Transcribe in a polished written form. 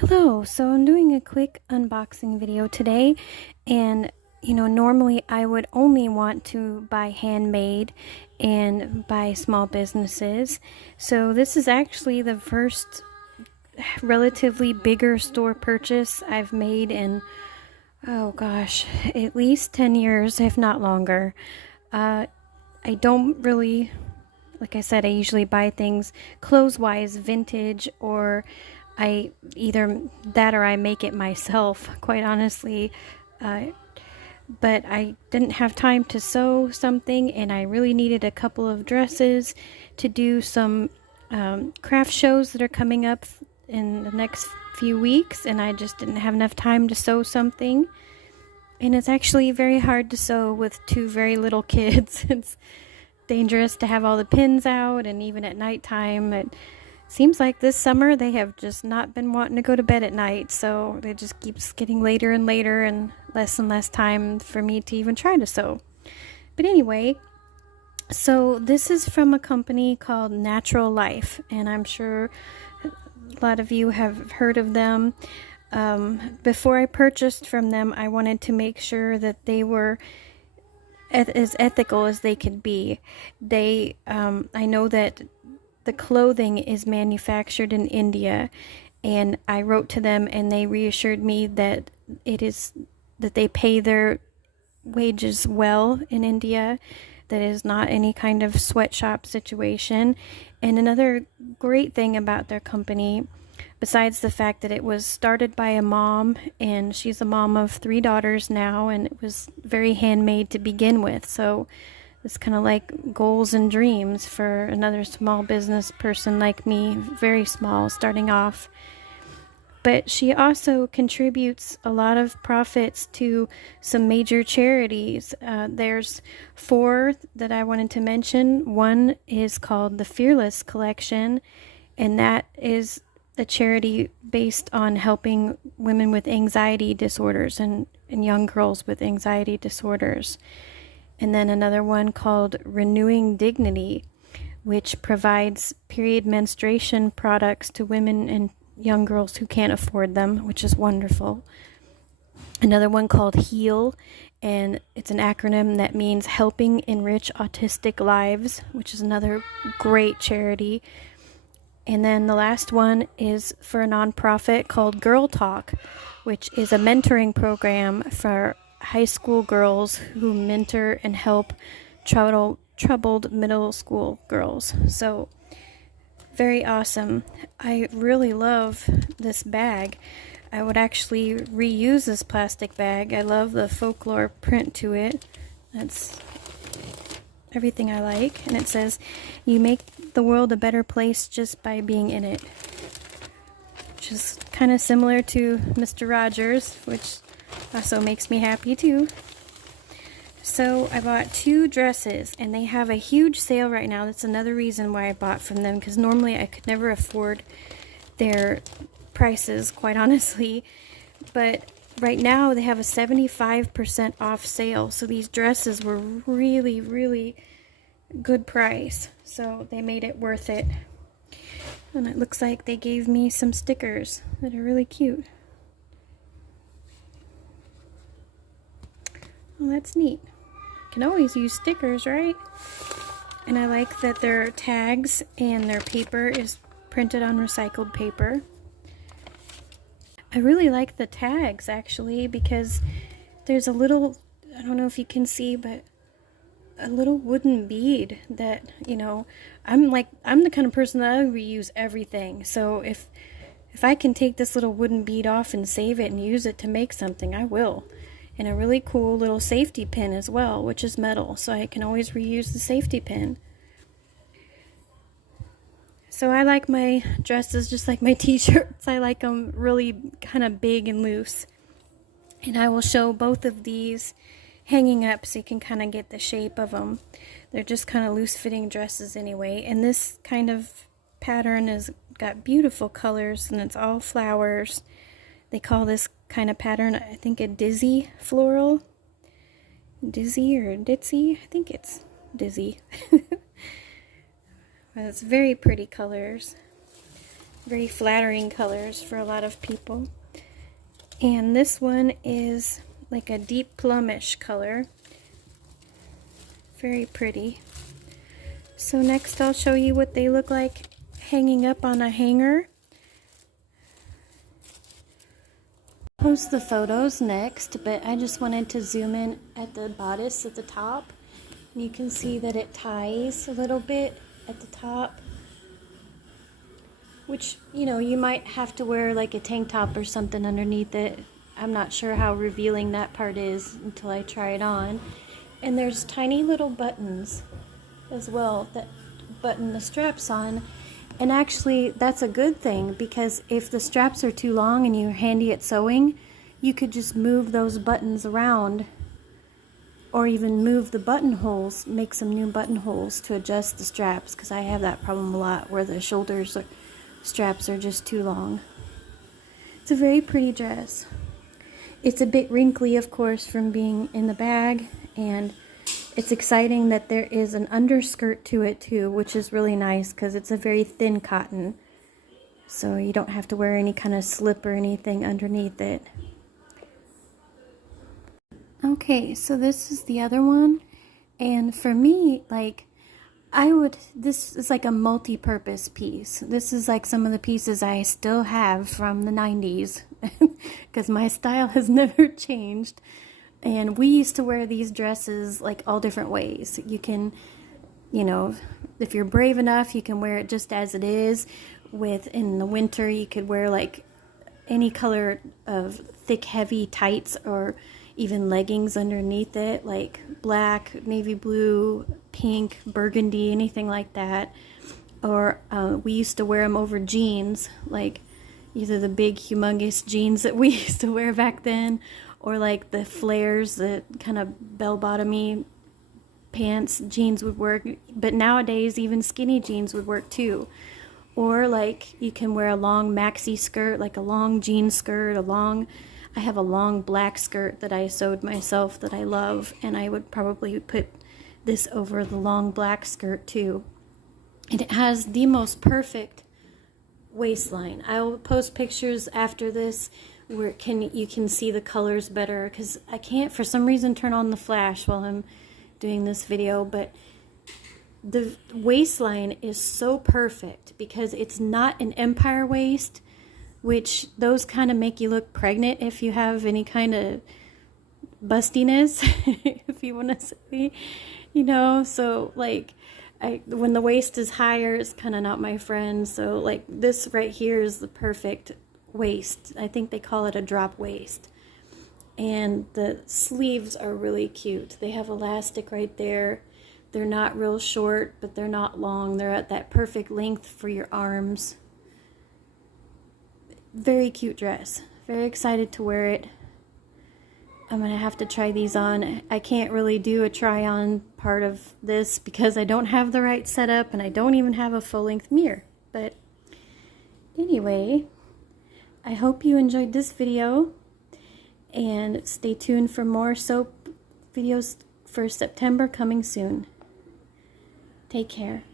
Hello, so I'm doing a quick unboxing video today, and normally I would only want to buy handmade and buy small businesses. So this is actually the first relatively bigger store purchase I've made in, oh gosh, at least 10 years, if not longer. I don't really, like I said, I usually buy things clothes-wise vintage, or I either that or I make it myself, quite honestly. Uh, but I didn't have time to sew something, and I really needed a couple of dresses to do some craft shows that are coming up in the next few weeks, and I just didn't have enough time to sew something. And it's actually very hard to sew with two very little kids. It's dangerous to have all the pins out, and even at nighttime it seems like this summer they have just not been wanting to go to bed at night, so it just keeps getting later and later and less time for me to even try to sew. But anyway, so this is from a company called Natural Life, and I'm sure a lot of you have heard of them. Before I purchased from them, I wanted to make sure that they were as ethical as they could be. I know that the clothing is manufactured in India, and I wrote to them and they reassured me that they pay their wages well in India, that is not any kind of sweatshop situation. And another great thing about their company, besides the fact that it was started by a mom, and she's a mom of 3 daughters now, and it was very handmade to begin with, so it's kind of like goals and dreams for another small business person like me, very small, starting off. But she also contributes a lot of profits to some major charities. There's 4 that I wanted to mention. One is called the Fearless Collection, and that is a charity based on helping women with anxiety disorders and young girls with anxiety disorders. And then another one called Renewing Dignity, which provides period menstruation products to women and young girls who can't afford them, which is wonderful. Another one called HEAL, and it's an acronym that means Helping Enrich Autistic Lives, which is another great charity. And then the last one is for a nonprofit called Girl Talk, which is a mentoring program for high school girls who mentor and help troubled middle school girls. So very awesome. I really love this bag. I would actually reuse this plastic bag. I love the folklore print to it. That's everything I like. And it says, "You make the world a better place just by being in it," which is kind of similar to Mr. Rogers, which also makes me happy too. So I bought 2 dresses, and they have a huge sale right now. That's another reason why I bought from them, because normally I could never afford their prices, quite honestly. But right now they have a 75% off sale, so these dresses were really good price, so they made it worth it. And it looks like they gave me some stickers that are really cute. Well, that's neat. Can always use stickers, right? And I like that their tags and their paper is printed on recycled paper. I really like the tags, actually, because there's a little, I don't know if you can see, but a little wooden bead that, I'm the kind of person that I reuse everything. So if I can take this little wooden bead off and save it and use it to make something, I will. And a really cool little safety pin as well, which is metal, so I can always reuse the safety pin. So I like my dresses just like my t-shirts. I like them really kind of big and loose. And I will show both of these hanging up so you can kind of get the shape of them. They're just kind of loose-fitting dresses anyway. And this kind of pattern has got beautiful colors, and it's all flowers. They call this kind of pattern, I think, a dizzy floral. Dizzy or ditzy? I think it's dizzy. But it's very pretty colors. very flattering colors for a lot of people. And this one is like a deep plumish color. Very pretty. So next I'll show you what they look like hanging up on a hanger. Post the photos next, but I just wanted to zoom in at the bodice at the top. You can see that it ties a little bit at the top, which, you know, you might have to wear like a tank top or something underneath it. I'm not sure how revealing that part is until I try it on. And there's tiny little buttons as well that button the straps on. And actually, that's a good thing, because if the straps are too long and you're handy at sewing, you could just move those buttons around, or even move the buttonholes, make some new buttonholes to adjust the straps, because I have that problem a lot where the straps are just too long. It's a very pretty dress. It's a bit wrinkly, of course, from being in the bag, and it's exciting that there is an underskirt to it too, which is really nice because it's a very thin cotton. So you don't have to wear any kind of slip or anything underneath it. Okay, so this is the other one. And for me, like, this is like a multi-purpose piece. This is like some of the pieces I still have from the 90s because my style has never changed. And we used to wear these dresses like all different ways. You can, you know, if you're brave enough, you can wear it just as it is. In the winter, you could wear like any color of thick, heavy tights or even leggings underneath it, like black, navy blue, pink, burgundy, anything like that. Or we used to wear them over jeans, like either the big, humongous jeans that we used to wear back then, or like the flares, the kind of bell-bottomy pants jeans would work. But nowadays, even skinny jeans would work too. Or like you can wear a long maxi skirt, like a long jean skirt, I have a long black skirt that I sewed myself that I love, and I would probably put this over the long black skirt too. And it has the most perfect waistline. I will post pictures after this where you can see the colors better, because I can't for some reason turn on the flash while I'm doing this video, but the waistline is so perfect because it's not an empire waist, which those kind of make you look pregnant if you have any kind of bustiness, if you want to say, you know. So like when the waist is higher, it's kind of not my friend. So like this right here is the perfect waist. I think they call it a drop waist. And the sleeves are really cute. They have elastic right there. They're not real short, but they're not long. They're at that perfect length for your arms. Very cute dress. Very excited to wear it. I'm going to have to try these on. I can't really do a try on part of this because I don't have the right setup and I don't even have a full length mirror. But anyway, I hope you enjoyed this video, and stay tuned for more soap videos for September coming soon. Take care.